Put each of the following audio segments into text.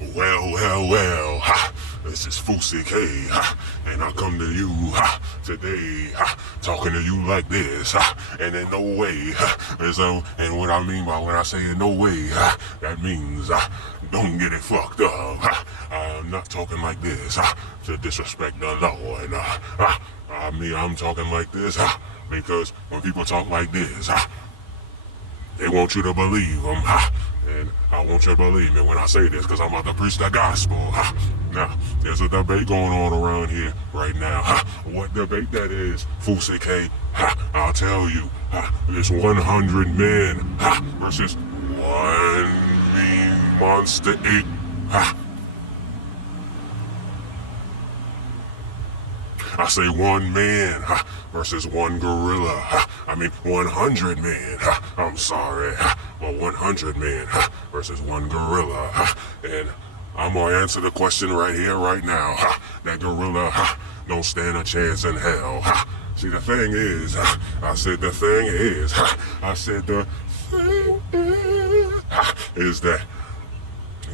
Well, this is Fousey K, and I come to you today, talking to you like this, and in no way, and what I mean by when I say in no way, that means don't get it fucked up. I'm not talking like this to disrespect the law, and I'm talking like this because when people talk like this, they want you to believe them, and I want you to believe me when I say this, because I'm about to preach the gospel. Now, there's a debate going on around here right now. What debate that is, Fousey K? I'll tell you. It's 100 men versus one mean monster ape. I say one man versus one gorilla. I mean 100 men. I'm sorry. But 100 men versus one gorilla. And I'm gonna answer the question right here, right now. That gorilla don't stand a chance in hell. See, the thing is, I said the thing is that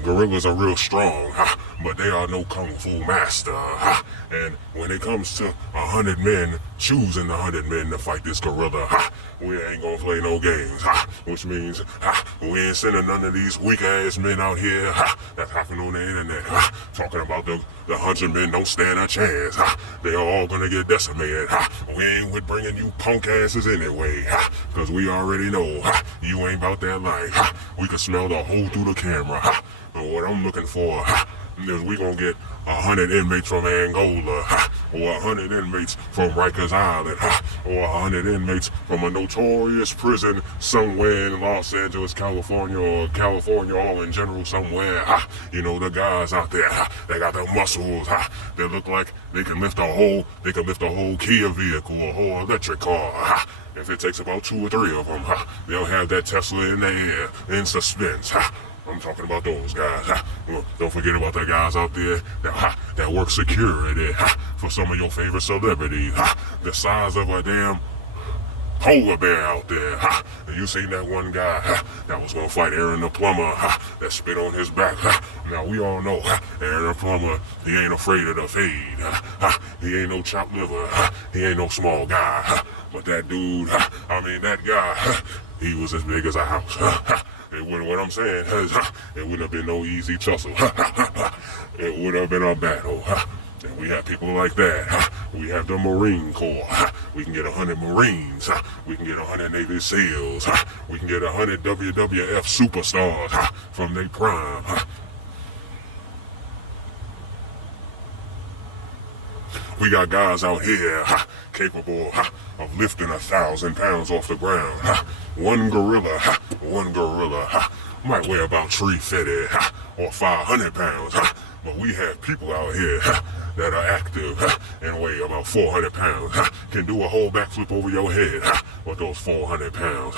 gorillas are real strong, but they are no kung fu master. And when it comes to 100 men, choosing 100 men to fight this gorilla, we ain't gonna play no games. Which means we ain't sending none of these weak ass men out here that's hopping on the internet talking about the 100 men don't stand a chance. They are all gonna get decimated. We ain't with bringing you punk asses anyway, cause we already know you ain't about that life. We can smell the hole through the camera. And what I'm looking for is we gonna get 100 inmates from Angola, or 100 inmates from Rikers Island, or 100 inmates from a notorious prison somewhere in Los Angeles, California, or California, or in general somewhere. You know, the guys out there, they got the muscles. They look like they can lift a whole Kia vehicle, a whole electric car. If it takes about 2 or 3 of them, they'll have that Tesla in the air, in suspense. I'm talking about those guys. Don't forget about the guys out there that work security for some of your favorite celebrities. The size of a damn polar bear out there. And you seen that one guy that was gonna fight Aaron the plumber that spit on his back. Now we all know Aaron the plumber, he ain't afraid of the fade. He ain't no chopped liver. He ain't no small guy. But that dude, that guy, he was as big as a house. What I'm saying is, it wouldn't have been no easy tussle. It would have been a battle. And we have people like that. We have the Marine Corps. We can get 100 Marines. We can get 100 Navy SEALs. We can get 100 WWF superstars from their prime. We got guys out here capable of lifting 1,000 pounds off the ground. One gorilla might weigh about 350 or 500 pounds. But we have people out here that are active and weigh about 400 pounds. Can do a whole backflip over your head with those 400 pounds.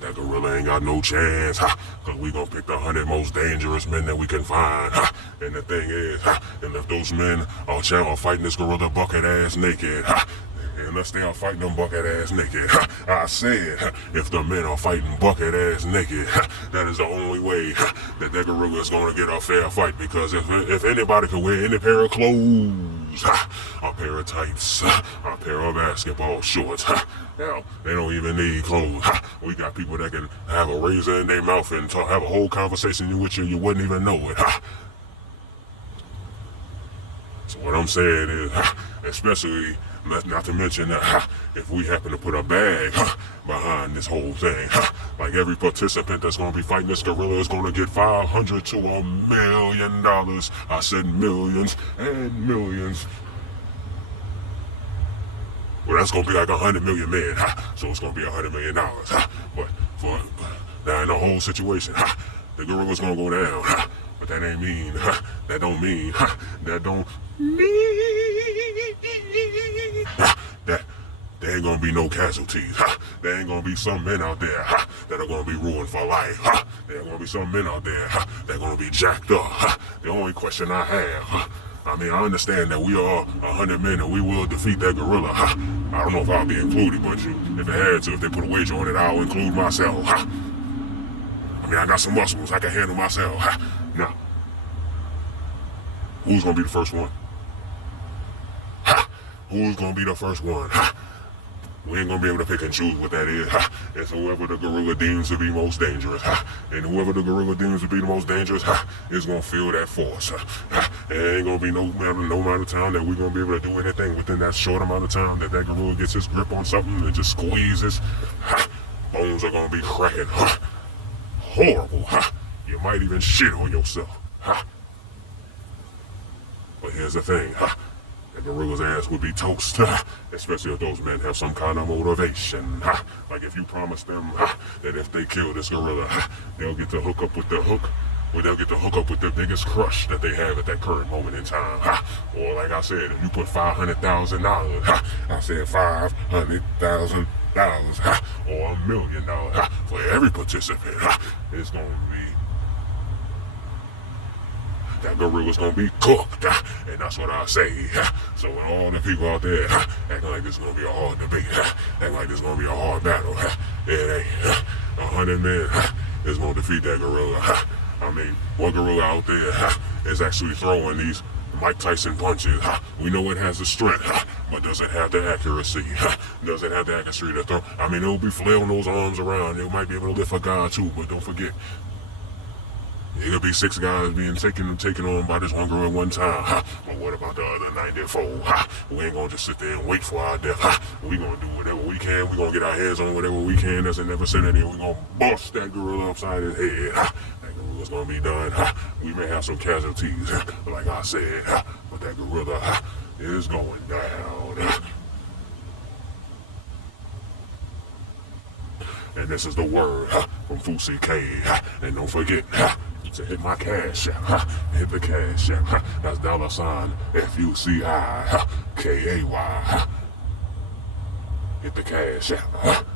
That gorilla ain't got no chance, cause we gonna pick the 100 most dangerous men that we can find. And the thing is, and if those men are fighting this gorilla bucket ass naked, unless they are fighting them bucket ass naked, I said, if the men are fighting bucket ass naked, that is the only way that gorilla is gonna get a fair fight. Because if anybody could wear any pair of clothes, a pair of tights, a pair of basketball shorts, hell, they don't even need clothes. We got people that can have a razor in their mouth and have a whole conversation with you wouldn't even know it. So what I'm saying is, especially, not to mention that if we happen to put a bag behind this whole thing, like every participant that's going to be fighting this gorilla is going to get $500 to $1 million. I said millions and millions. Well, that's going to be like 100 million men, so it's going to be $100 million. But for now in the whole situation, the gorilla's going to go down. But that ain't mean, that don't mean that there ain't gonna be no casualties. There ain't gonna be some men out there that are gonna be ruined for life. There are gonna be some men out there that are gonna be jacked up. The only question I have, I understand that we are 100 men and we will defeat that gorilla. I don't know if I'll be included, but if it had to, if they put a wager on it, I'll include myself. mean, I got some muscles. I can handle myself. Now, who's gonna be the first one? Who's gonna be the first one? We ain't gonna be able to pick and choose what that is. It's whoever the gorilla deems to be most dangerous. And whoever the gorilla deems to be the most dangerous is gonna feel that force. There ain't gonna be no amount of time that we're gonna be able to do anything within that short amount of time that gorilla gets his grip on something and just squeezes. Bones are gonna be cracking. Horrible. You might even shit on yourself. But here's the thing. That gorilla's ass would be toast, especially if those men have some kind of motivation. Like if you promise them that if they kill this gorilla, they'll get to hook up with the hook, or they'll get to hook up with the biggest crush that they have at that current moment in time. Or like I said, if you put $500,000, I said $500,000, or $1 million for every participant, it's gonna be. That gorilla's gonna be cooked, and that's what I say. So with all the people out there acting like this is gonna be a hard debate, acting like this is gonna be a hard battle, it ain't. 100 men is gonna defeat that gorilla. I mean, one gorilla out there is actually throwing these Mike Tyson punches. We know it has the strength, but does it have the accuracy? Does it have the accuracy to throw? I mean, it'll be flailing those arms around. It might be able to lift a guy too, but don't forget, it'll be 6 guys being taken on by this one girl at one time. But what about the other 94? We ain't gonna just sit there and wait for our death. We gonna do whatever we can. We gonna get our hands on whatever we can that's in never said any. We gonna bust that gorilla upside his head. That gorilla's gonna be done. We may have some casualties, like I said, but that gorilla is going down. And this is the word from Fusi K. And don't forget to hit my cash app. Hit the cash app. That's $FUCI KAY. Hit the cash app.